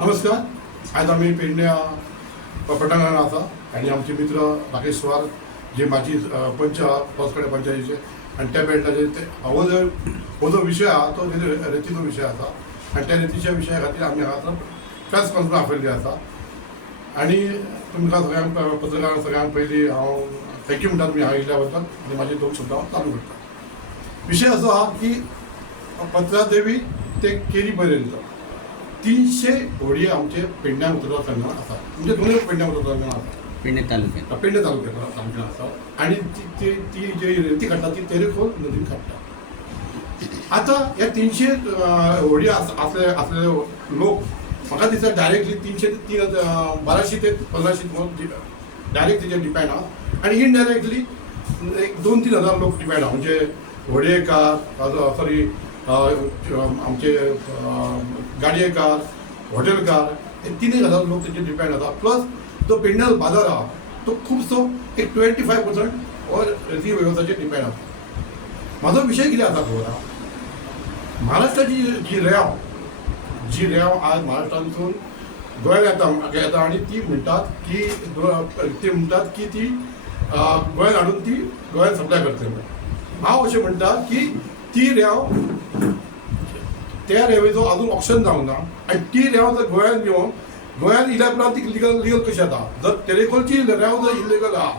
नमस्कार. आज आम्ही पेडण्या पटांगणात आसा आणि आमचे मित्र राकेश स्वार जे माजी पंच पोसकडे पंचायतीचे आणि त्या पेडण्याचे हो जो विषय हा तो रेतीचो विषय आसा आणि त्या रेतीच्या विशया खातीर आमी हांगा प्रेस कॉन्फरन्स आपयल्ली आसा आणि तुमकां सगळ्यांक पत्रकारांक सगळ्यांक पयलीं हांव थँक्यू म्हणटा तुमी हांगा येयल्या बद्दल आनी म्हाजे दोन शब्द हांव चालू करता. विशय असो आहा की पत्रादेवी ते केरी बरयल्लो 300 व्हडी आमचे पेडण्या मतदारसंघात आसा, म्हणजे दोनूय पेडण्या मतदारसंघात आसा, पेडणे तालुक्यात आमच्या आसा आणि ती जी रेती काडटा ती तेरेखोल नदीन काडटा. आता ह्या 300 व्हडी असलेले लोक म्हाका दिसता डायरेक्टली 1200 ते 1500 डायरेक्ट तेजेर डिपेंड आहा आणि इनडायरेक्टली 2-3 हजार लोक डिपेंड आहा, म्हणजे व्हडेकार सॉरी आमचे गाडयेकार हॉटेलकार हे 3,000 लोक तेजेर डिपेंड आसा. प्लस जो पेडण्या बाजार आहा तो खुबसो एक 25% हो रेती वेवस्थाचेर डिपेंड आसा. म्हाजो विशय कितें आसा खबर आहा, महाराष्ट्राची जी रेंव आज महाराष्ट्रांतसून गोंयांत येता आणि ती म्हणटात की ती गोंयांत हाडून ती गोंयांत सप्लाय करतली. हांव अशें म्हणटा की ती रेंव त्या रेंवेचो अजून ऑप्शन जावंक ना आणि ती रेंव जर गोंयांत येवन गोंयांत इल्या उपरांत ती लिगल कशी जाता. जर तेरेखोलची रेंव जर इलिगल आहा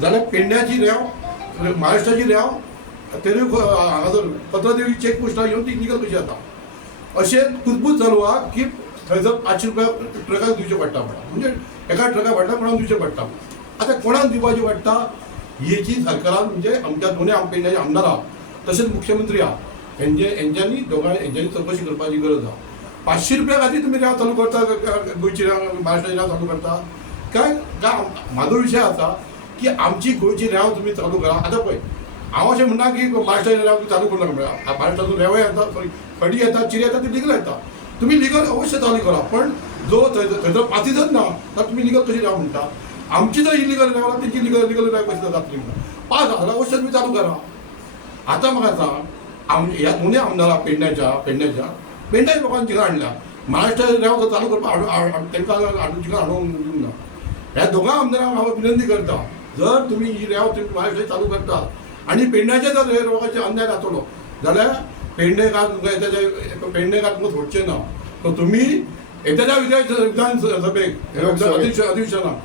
जाल्यार पेडण्याची रेंव महाराष्ट्राची रेंव तेरेखोल हांगा जर पत्रदेवी चेक पोस्टार येवन ती लिगल कशी जाता. अशें कुजबूज चालू आहा की थंयसर 500 रुपया ट्रकाक दिवचे पडटा म्हणजे एका ट्रकाक पडटा कोणाक दिवचे पडटा. आतां कोणाक दिवपाचें पडटा हेची सरकारान म्हणजे आमच्या दोनूय पेडण्याचे आमदार आहा तशेंच मुख्यमंत्री आहा हेंच्यांनी चवकशी करपाची गरज आहा. 500 रुपया खातीर तुमी रेंव चालू करता गोंयची रेंव महाराष्ट्राची रेंव चालू करता काय म्हाजो विशय आसा की आमची गोंयची रेंव तुमी चालू करा. आतां पळय हांव अशें म्हणना की महाराष्ट्राची रेंव चालू करूं नाका, महाराष्ट्रातून रेंवय येता सॉरी खडी येता चिरे येता ती लिगल येता, तुमी लिगल अवश्य चालू करा. पण जो थंयसर पासिजच ना तर तुमी लिगल कशी रेंव म्हणटा. आमची जर इलिगल रेंव आसा तेंची लिगल रेंव कशी जातली म्हणटा. पास जाल्यार अवश्य तुमी चालू करा. आतां म्हाका सांग ह्या दोनूय आमदारां पेडण्याच्या लोकांनी तिका हाडल्या महाराष्ट्राची रेंव जर चालू करपाक तांकां तिका हाडूंक दिवंक ना. ह्या दोगां आमदारांक हांव विनंती करता जर तुमी ही रेंव तुमी महाराष्ट्राची चालू करतात आणि पेडण्याच्या जर लोकांचे अन्याय जातलो जाल्यार पेडणेकार तुमकां सोडचें ना. सो तुमी येत्या विधानसभेक अधिवेशनाक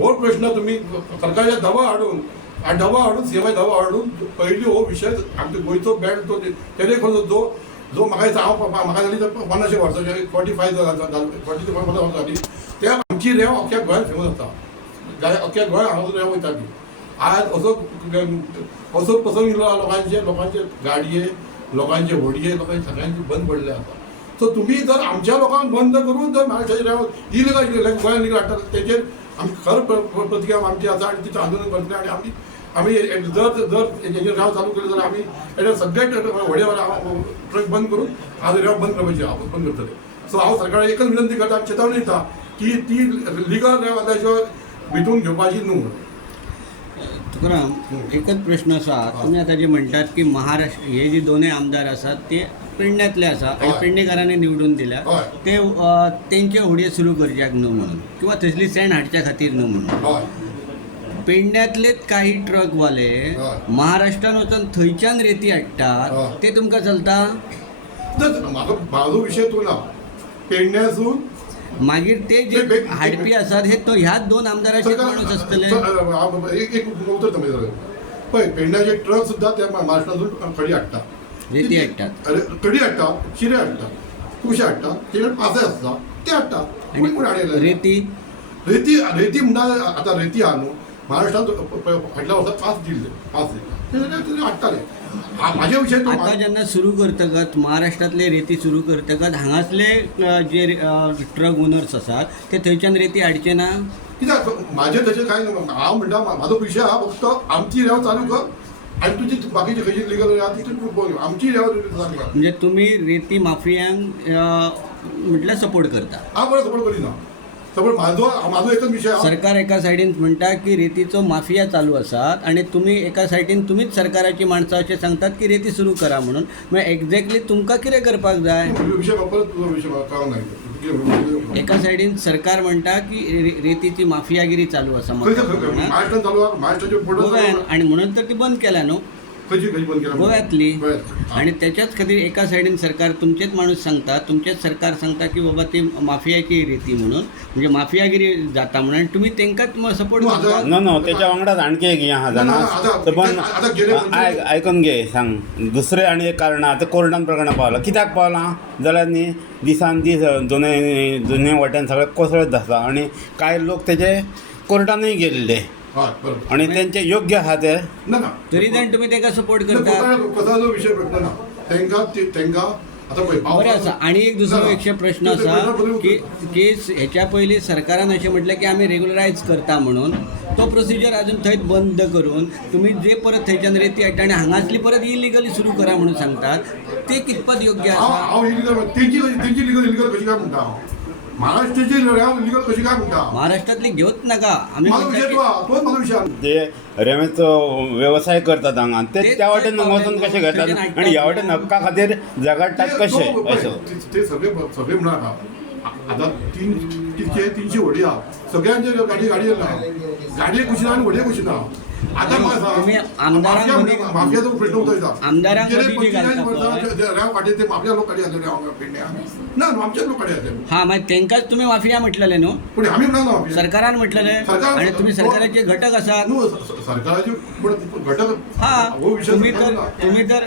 हो प्रश्न तुमी सरकारच्या दबाव हाडून सीएमआय दबाव हाडून पयली हो विशय आमच्या गोंयचो बॅड तो तेरेखोल जो म्हाका जाली 50 वर्सांची 45 जाली त्या आमची रेंव अख्ख्या गोंयांत फेमस आसा, अख्ख्या गोंयांत हांगा रेंव वयता ती. आज असो प्रसंग येयलो लोकांचे गाडये लोकांचे व्हडये लोकांचे सगळ्यांची बंद पडले आसा. सो तुमी जर आमच्या लोकांक बंद करून जर महाराष्ट्राची रेंव इलिगल गोंयांत लिगल हाडटा तेचेर आमी खर प्रतिक्रिया आमची आसा आणि तिचें आंदोलन करतले आणि आमी जर हेजेर रेंव चालू केली जाल्यार आमी हेजे सगळे व्हडे ट्रक बंद करून आज रेंव बंद करपाची बंद करतले. सो हांव सरकाराक एकच विनंती करता चेतावणी दिता की ती लिगल रेंव आसल्या शिवाय भितून घेवपाची न्हू. तुकाराम, एकच प्रश्न असा, तुम्ही आता जे म्हणतात की महाराष्ट्र हे जे दोन्ही आमदार असतात ते पेडण्यातले आसा आणि पेडणेकारांनी निवडून दिल्या ते तेंचे होडये सुरू करच्याक न्हू म्हणून किंवा थंयसली सँड हाडच्या खातीर न्हू म्हणून पेडण्यातलेच काही ट्रकवाले महाराष्ट्रान वचून थंयच्यान रेती हाडटात ते तुमकां चलता. म्हाजो विशय तो ना पेडण्यासून मागीर ते जे हाडपी आसात हे तो ह्याच दोन आमदाराचे माणूस असतले. एक उत्तर समजलं पळय पेडण्याचे ट्रक सुद्धा त्या महाराष्ट्रातून खडी हाडटा रेती हाडटात खडी हाडटा चिरे हाडटा कुशे हाडटा तेजेर पासय आसता ते हाडटा. रेती म्हणटा आतां रेती आहा न्हू महाराष्ट्रांत फाटल्या वर्सा पास दिले हाडटाले. माझ्या विशय आता जेन्ना सुरू करतकच महाराष्ट्रातले रेती सुरू करतकच हांगासले जे ट्रक ओनर्स आसात ते थंयच्यान रेती हाडचे ना. कित्याक म्हाजें तशें कांय हांव म्हणटा म्हाजो विशय आहा फक्त आमची रेंव चालू कर आणि तुजी बाकीची खंयची लिगल आहा ती आमची रेंव चालू कर. म्हणजे तुम्ही रेती माफियांक म्हटल्यार सपोर्ट करता. हांव बरें सपोर्ट करिना. माझो एकच विषय सरकार एका सायडीन म्हणटा की रेतीचो माफिया चालू आसात आणि तुम्ही एका सायडीन तुम्हीच सरकाराची माणसां अशें सांगतात की रेती सुरू करा म्हणून. एक्झॅक्टली तुमकां कितें करपाक जाय. विशय तुजो विशय कळूंक ना. एका सायडीन सरकार म्हणटा की रेतीची माफियागिरी चालू आसा महाराष्ट्रात चालू आहे, महाराष्ट्राचे गोव्यान, फोटो आणि म्हणून तर ती बंद केला न्हू कशी बंद केला गोव्यातली. गोव्यात. आणि त्याच्याच खातीर एका सायडीन सरकार तुमचेच माणूस सांगता, तुमचेच सरकार सांगता की बाबा ती माफियाची रेती म्हणून, म्हणजे माफियागिरी जाता म्हणून, आणि तुम्ही तांकांच सपोर्ट करता. नो त्याच्या वांगडाच आणखी एक हें आहा जाणा. तर पण आयकून घे सांग. दुसरें आनी एक कारण आहा, तें कोर्टान प्रकरणां पावलां. कित्याक पावलां जाल्यार न्ही दिसान दीस दोनूय वटेन सगळे कोसळत आसा, आणि कांय लोक तेजे कोर्टानूय गेल्ले, आणि तेंचे योग्य आहा ते ना ना तरी जाण तुम्ही ताका सपोर्ट करता. कसा जो विषय प्रश्न ना तेंका आता पळय बरें आसा. आणि एक दुसरो एक प्रश्न आसा की हेच्या पयलीं सरकारान अशें म्हटलें की आमी रेग्युलरायज करता म्हणून. तो प्रोसिजर अजून थंय बंद करून तुम्ही जे परत थंयच्यान रेती हाडटा आनी हांगासली परत इलिगली सुरू करा म्हणून सांगतात, ते कितपत योग्य आसा? हांव इलिगल तेंची लिगल कशी काय म्हणटा हांव? महाराष्ट्राची लिगल कशी काय म्हणटा? महाराष्ट्रातली घेवच नाका आमी मला विषय तोच मला विषय ते रेमेचो व्यवसाय करतात हांगा, ते त्या वाटेन वचून कशे घेतात, आणि ह्या वाटेन हक्का खातीर झगडटात कशे अशें. ते सगळे म्हणा आता 300 व्हडी आहा, सगळ्यांचे गाडी येना, गाडये कुशिना आनी व्हडये कुशिना. आता तुम्ही आमदारांमध्ये माफियाचो प्रश्न उदयता. आमदारांमध्ये जी घालता वाटे ते माफिया लोक गाडी घातले पेडण्या ना आमच्याच लोक गाडी घातले. हा, मागीर तेंकाच तुम्ही माफिया म्हटलेले न्हू, पण आम्ही म्हणा माफिया सरकारान म्हटलेले, आणि तुम्ही सरकाराचे घटक आसात. सरकाराचे घटक हा, हो विषय तुम्ही तर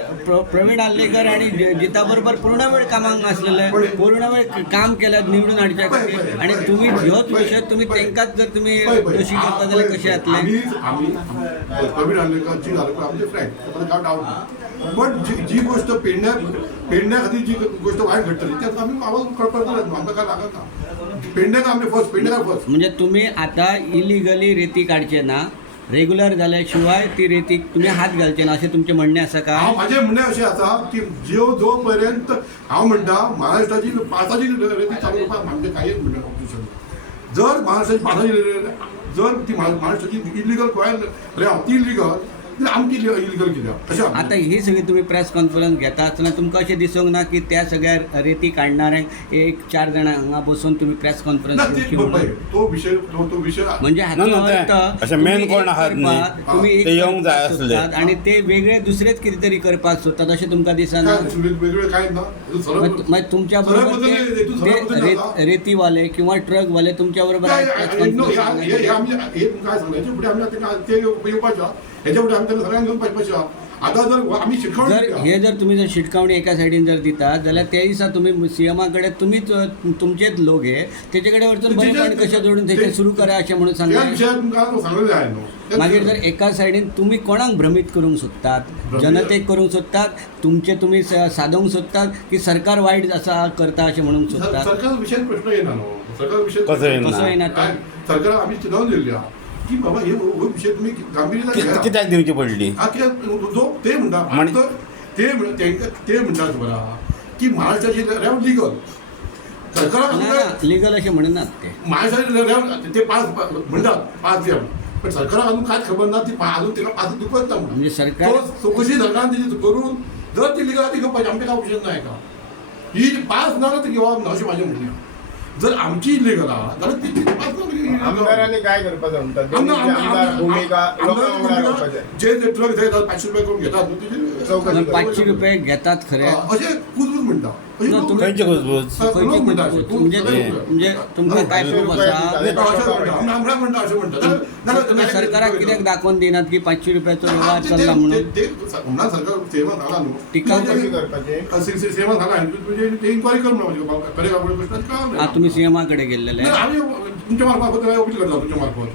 प्रवीण आल्लेकर आणि जिता बरोबर पूर्ण वेळ कामाक आसलेले, पूर्ण वेळ काम केलं निवडून हाडच्या खातीर, आणि तुम्ही ह्योच विशय तुम्ही तेंकाच जर तुम्ही दोशी करता जाल्यार कशें जातलें? आम्ही प्रवीण आल्लेकर जी झालं आमचे फ्रेंड काय डाऊट नाही. पण जी गोष्ट पेडण्या खातीर जी गोष्ट वायट घडटली त्यात आम्ही आवाज कळपत आमकां काय लागत ना. पेडण्या आमचे फर्स्ट पेडण्या फर्स्ट. म्हणजे तुम्ही आता इलिगली रेती काडचे ना, रेग्युलर जाल्याशिवाय ती रेती तुम्ही हात घालचे ना, असे तुमचे म्हणणे आसा का? माझे म्हणणे असे आसा की जो पर्यंत हांव म्हणटा महाराष्ट्राची पावसाची रेती चालू करपाक म्हणजे कांय म्हणटा ऑब्जेक्शन. जर महाराष्ट्राची पावसाची जर ती महाराष्ट्राची इलिगल गोंयांत ती इलिगल जाल्यार आमची इलिगल कित्याक अशें आता ही सगळी तुम्ही प्रेस कॉन्फरन्स घेता आसतना तुमकां अशें दिसूंक ना की त्या सगळ्या रेती काडणाऱ्यांक 1-4 जाणां हांगा बसून तुम्ही प्रेस कॉन्फरन्स घेवची म्हणून? तो विषय म्हणजे हाचो अर्थ अशें मेन कोण आहात न्ही, तुम्ही ते येवंक जाय आसले, आणि ते वेगळे दुसरेच कितें तरी करपाक सोदतात अशें तुमकां दिसना? वेगवेगळे काय ना मागीर तुमच्या बरोबर रेतीवाले किंवा ट्रकवाले तुमच्या बरोबर काय सांगण्याचे फुडें आमी ते येवपाच्या हेच्या फुडें आमी तांकां सगळ्यांक घेवन पावपाचें. आता जर आमी शिटकावणी जर तुम्ही जर शिटकावणी एका सायडीन जर दितात जाल्यार त्या दिसा तुम्ही सीएमा कडेन तुमीच तुमचेच लोक हे तेचे कडेन वचून बरेपण कशें जोडून तेचे सुरू करा अशें म्हणून त्या सांगता. विशयार तुमकां सांगलें जाय न्हू. मागीर जर एका सायडीन तुम्ही कोणाक भ्रमीत करूंक सोदतात, जनतेक करूंक सोदतात, तुमचे तुम्ही सादोवंक सोदतात की सरकार वायट आसा करता अशें म्हणूंक सोदतात? सरकार विशय प्रश्न येना न्हू. सरकार विशय कसो येना? कसो येना तो? सरकार आमी चिंतावून दिल्ली आहा की बाबा हे विशय तुमी गांभीर्यान घेया. कित्याक दिवची पडली? ते म्हणटा ते म्हणटा बरा की महाराष्ट्राची रेव लिगल सरकाराक लिगल अशें म्हणनात ते. महाराष्ट्राची रेव ते पास म्हणटात पास द्या, पण सरकाराक अजून कांयच खबर ना ती अजून तिका पास दिवपच ना. म्हणजे सरकार चौकशी सरकारान तेजी करून जर ती लिगल ती घेवपाची आमचे काय ऑप्शन नाही का? ही पास ना ती घेवप ना अशें म्हाजें म्हणणें. जर आमची इलिगल आहा जाल्यार ती पास ना. आमदारांनी काय करपाचें म्हणटा? भूमिका लोकांक करपाचें. जे ट्रक घेतात 500 रुपये करून घेतात न्हू, तेजी चौकशी 500 रुपये घेतात खरे. अशें कुजबूज म्हणटा. ना, तुम्ही- खंयचे कुजबूज? लोक म्हणटा अशें. म्हणजे तुमकां काय प्रूफ आसा? आमराक म्हणटा अशें म्हणटा. तुम्ही सरकाराक कित्याक दाखोवन दिनात की 500 रुपयाचो व्यवहार चल्ला म्हणून? म्हणून सरकार सेवा झाला न्हू. टिकाव कशी करपाचें? सेवा झाला तुझे इन्क्वायरी कर म्हणजे खरे प्रश्नाची तुम्ही सीएमा कडे गेल्लेले? आम्ही तुमच्या मार्फत अपील करता तुमच्या मार्फत.